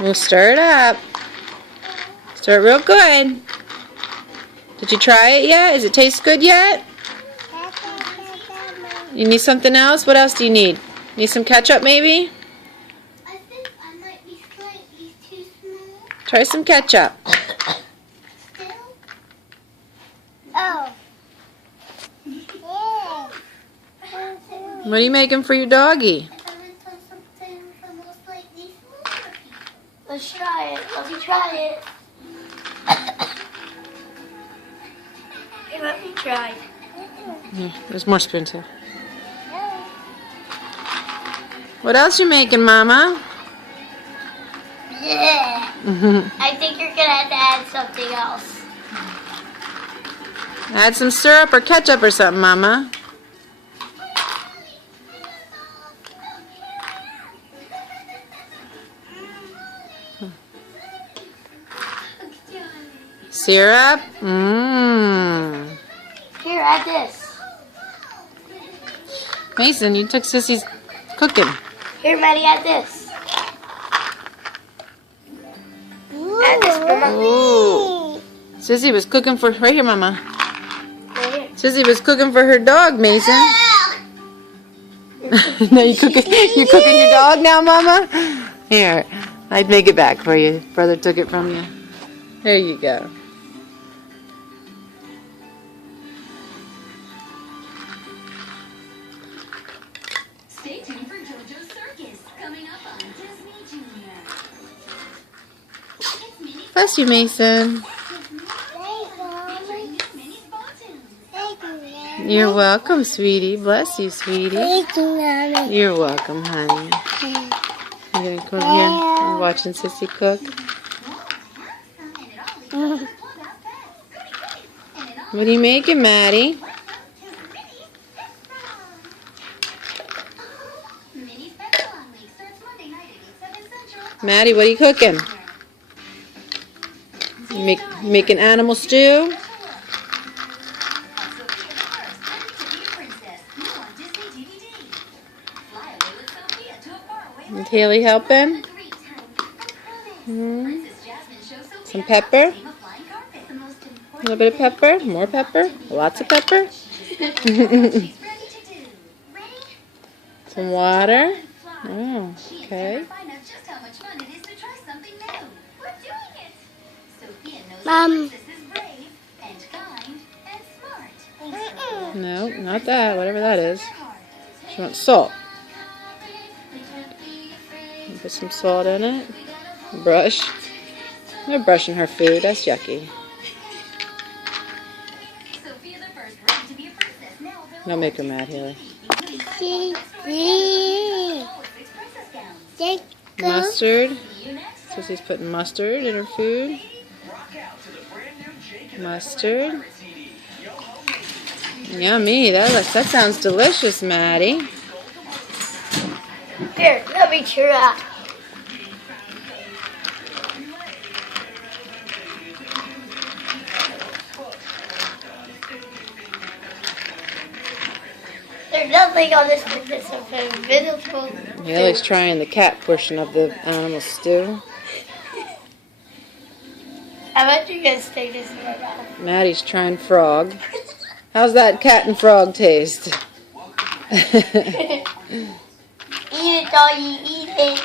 We'll stir it up. Stir it real good. Did you try it yet? Does it taste good yet? You need something else? What else do you need? Need some ketchup maybe? I think I might be slightly too small. Try some ketchup. Still? Oh. What are you making for your doggy? Let's try it. Let me try it. Hey, let me try. Yeah, there's more spoons here. What else you making, Mama? Yeah. I think you're gonna have to add something else. Add some syrup or ketchup or something, Mama. Syrup? Mmm. Here, add this. Mason, you took Sissy's cooking. Here, Maddie, add this. Add this, Mama. Ooh. Sissy was cooking for... Right here, Mama. Right here. Sissy was cooking for her dog, Mason. Now you cooking your dog now, Mama? Here, I'd make it back for you. Brother took it from you. There you go. Stay tuned for JoJo's Circus, coming up on Disney Junior. It's Minnie's Bless you, Mason. Minnie's Ball You're welcome, sweetie. Bless you, sweetie. You're welcome, honey. You gonna come here and watching Sissy cook? What are you making, Maddie? Maddie, what are you cooking? You making animal stew? Is Haley helping? Some pepper? A little bit of pepper? More pepper? Lots of pepper? Some water? Oh, okay. Mom. No, not that. Whatever that is. She wants salt. Put some salt in it. Brush. They're brushing her food. That's yucky. Don't make her mad, Haley. Mustard. Sissy's putting mustard in her food. Mustard. Yummy. That sounds delicious, Maddie. Here, let me try. There's nothing on this purpose of invisible. Haley's trying the cat portion of the animal stew. I bet you guys take this in my mouth. Maddie's trying frog. How's that cat and frog taste? Eat it, doggy, eat it.